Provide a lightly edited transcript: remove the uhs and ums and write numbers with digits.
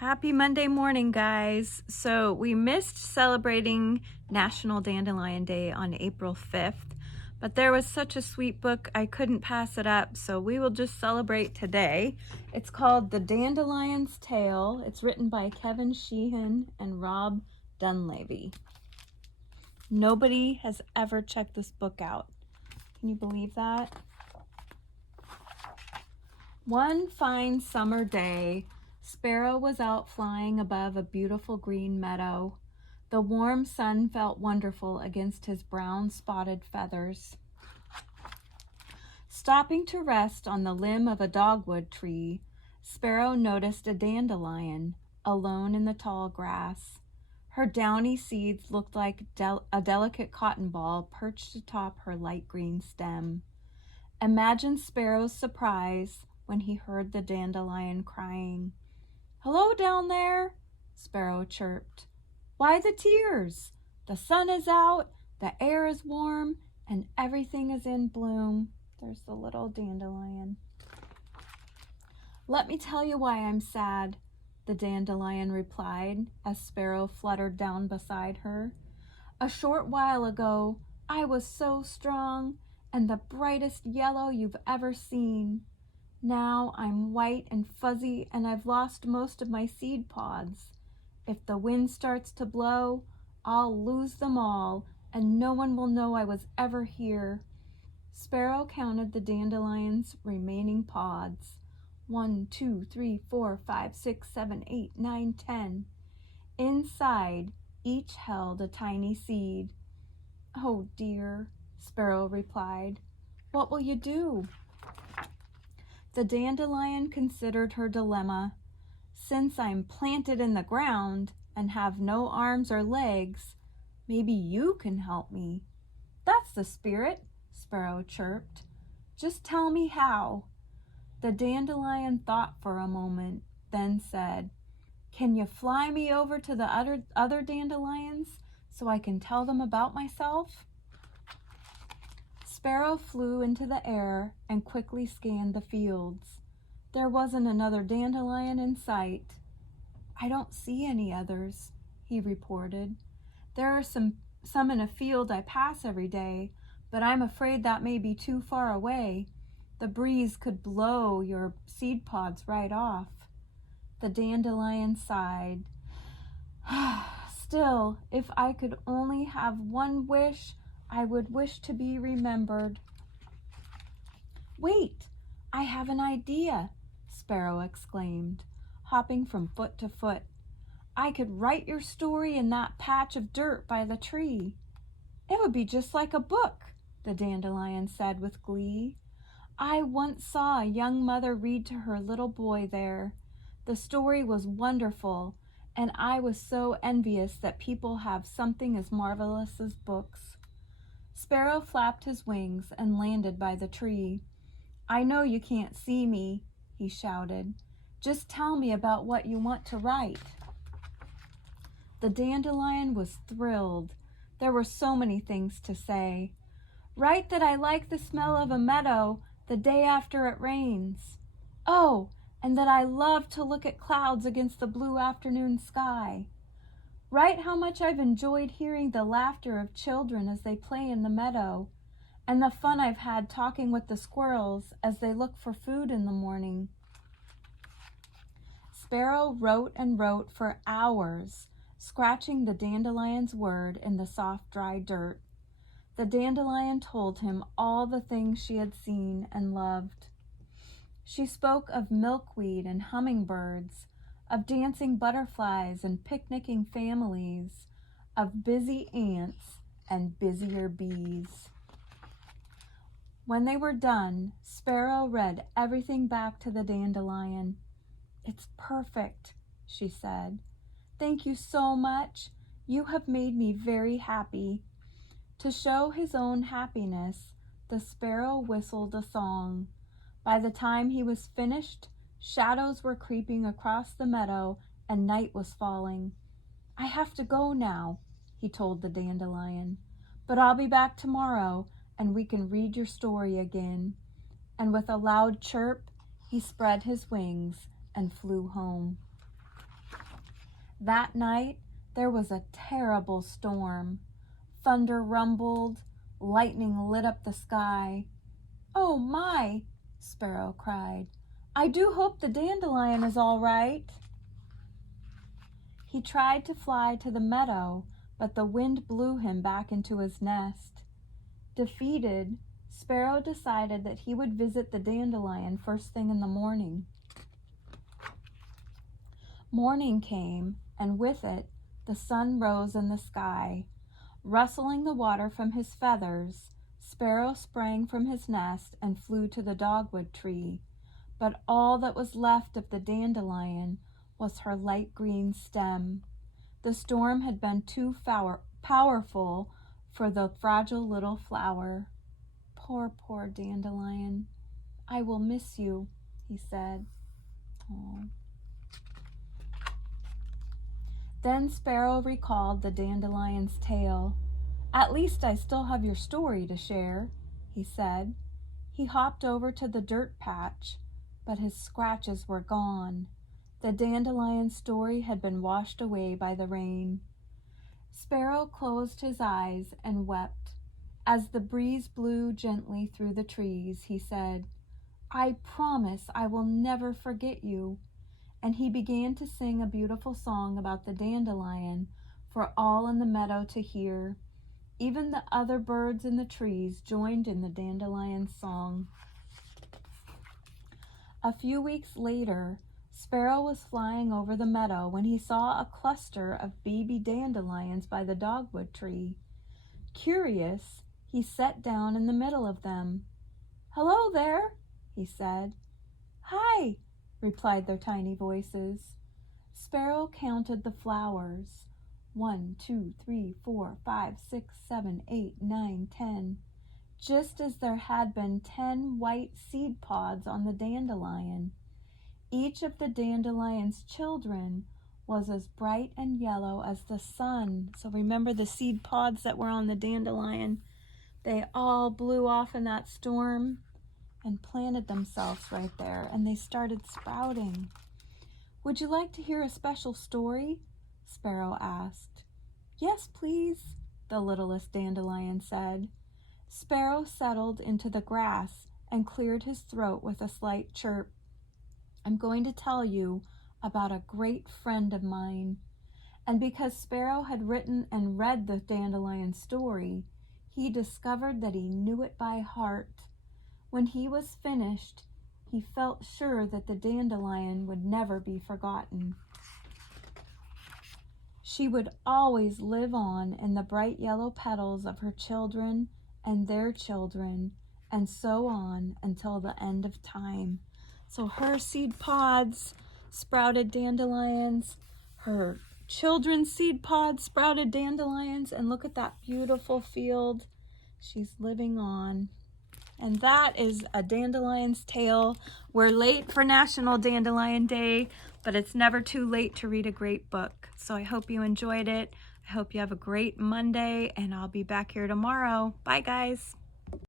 Happy Monday morning, guys. So we missed celebrating National Dandelion Day on April 5th, but there was such a sweet book I couldn't pass it up, so we will just celebrate today. It's called The Dandelion's Tale. It's written by Kevin Sheehan and Rob Dunleavy. Nobody has ever checked this book out. Can you believe that? One fine summer day, Sparrow was out flying above a beautiful green meadow. The warm sun felt wonderful against his brown spotted feathers. Stopping to rest on the limb of a dogwood tree, Sparrow noticed a dandelion, alone in the tall grass. Her downy seeds looked like a delicate cotton ball perched atop her light green stem. Imagine Sparrow's surprise when he heard the dandelion crying. "Hello down there," Sparrow chirped. "Why the tears? The sun is out, the air is warm, and everything is in bloom." There's the little dandelion. "Let me tell you why I'm sad," the dandelion replied as Sparrow fluttered down beside her. "A short while ago, I was so strong and the brightest yellow you've ever seen. Now I'm white and fuzzy and I've lost most of my seed pods. If the wind starts to blow, I'll lose them all and no one will know I was ever here." Sparrow counted the dandelion's remaining pods. 1, 2, 3, 4, 5, 6, 7, 8, 9, 10. Inside, each held a tiny seed. "Oh dear," Sparrow replied. "What will you do?" The dandelion considered her dilemma. "Since I'm planted in the ground and have no arms or legs, maybe you can help me." "That's the spirit," Sparrow chirped. "Just tell me how." The dandelion thought for a moment, then said, "Can you fly me over to the other dandelions so I can tell them about myself?" Sparrow flew into the air and quickly scanned the fields. There wasn't another dandelion in sight. "I don't see any others," he reported. "There are some in a field I pass every day, but I'm afraid that may be too far away. The breeze could blow your seed pods right off." The dandelion sighed. "Still, if I could only have one wish, I would wish to be remembered." "Wait, I have an idea," Sparrow exclaimed, hopping from foot to foot. "I could write your story in that patch of dirt by the tree." "It would be just like a book," the dandelion said with glee. "I once saw a young mother read to her little boy there. The story was wonderful, and I was so envious that people have something as marvelous as books." Sparrow flapped his wings and landed by the tree. "I know you can't see me," he shouted. "Just tell me about what you want to write." The dandelion was thrilled. There were so many things to say. "Write that I like the smell of a meadow the day after it rains. Oh, and that I love to look at clouds against the blue afternoon sky. Write how much I've enjoyed hearing the laughter of children as they play in the meadow, and the fun I've had talking with the squirrels as they look for food in the morning." Sparrow wrote and wrote for hours, scratching the dandelion's word in the soft, dry dirt. The dandelion told him all the things she had seen and loved. She spoke of milkweed and hummingbirds, of dancing butterflies and picnicking families, of busy ants and busier bees. When they were done, Sparrow read everything back to the dandelion. "It's perfect," she said. "Thank you so much. You have made me very happy." To show his own happiness, the sparrow whistled a song. By the time he was finished, shadows were creeping across the meadow and night was falling. "I have to go now," he told the dandelion, "but I'll be back tomorrow and we can read your story again." And with a loud chirp, he spread his wings and flew home. That night, there was a terrible storm. Thunder rumbled, lightning lit up the sky. "Oh my!" Sparrow cried. "I do hope the dandelion is all right." He tried to fly to the meadow, but the wind blew him back into his nest. Defeated, Sparrow decided that he would visit the dandelion first thing in the morning. Morning came, and with it, the sun rose in the sky. Rustling the water from his feathers, Sparrow sprang from his nest and flew to the dogwood tree. But all that was left of the dandelion was her light green stem. The storm had been too powerful for the fragile little flower. "Poor, poor dandelion. I will miss you," he said. Aww. Then Sparrow recalled the dandelion's tale. "At least I still have your story to share," he said. He hopped over to the dirt patch, but his scratches were gone. The dandelion's story had been washed away by the rain. Sparrow closed his eyes and wept. As the breeze blew gently through the trees, he said, "I promise I will never forget you." And he began to sing a beautiful song about the dandelion for all in the meadow to hear. Even the other birds in the trees joined in the dandelion's song. A few weeks later, Sparrow was flying over the meadow when he saw a cluster of baby dandelions by the dogwood tree. Curious, he sat down in the middle of them. "Hello there," he said. "Hi," replied their tiny voices. Sparrow counted the flowers. 1, 2, 3, 4, 5, 6, 7, 8, 9, 10. Just as there had been 10 white seed pods on the dandelion. Each of the dandelion's children was as bright and yellow as the sun. So remember the seed pods that were on the dandelion? They all blew off in that storm and planted themselves right there, and they started sprouting. "Would you like to hear a special story?" Sparrow asked. "Yes, please," the littlest dandelion said. Sparrow settled into the grass and cleared his throat with a slight chirp. "I'm going to tell you about a great friend of mine." And because Sparrow had written and read the dandelion story, he discovered that he knew it by heart. When he was finished, he felt sure that the dandelion would never be forgotten. She would always live on in the bright yellow petals of her children and their children, and so on until the end of time. So her seed pods sprouted dandelions, her children's seed pods sprouted dandelions, and look at that beautiful field she's living on. And that is a dandelion's tale. We're late for National Dandelion Day, but it's never too late to read a great book. So I hope you enjoyed it. I hope you have a great Monday, and I'll be back here tomorrow. Bye, guys.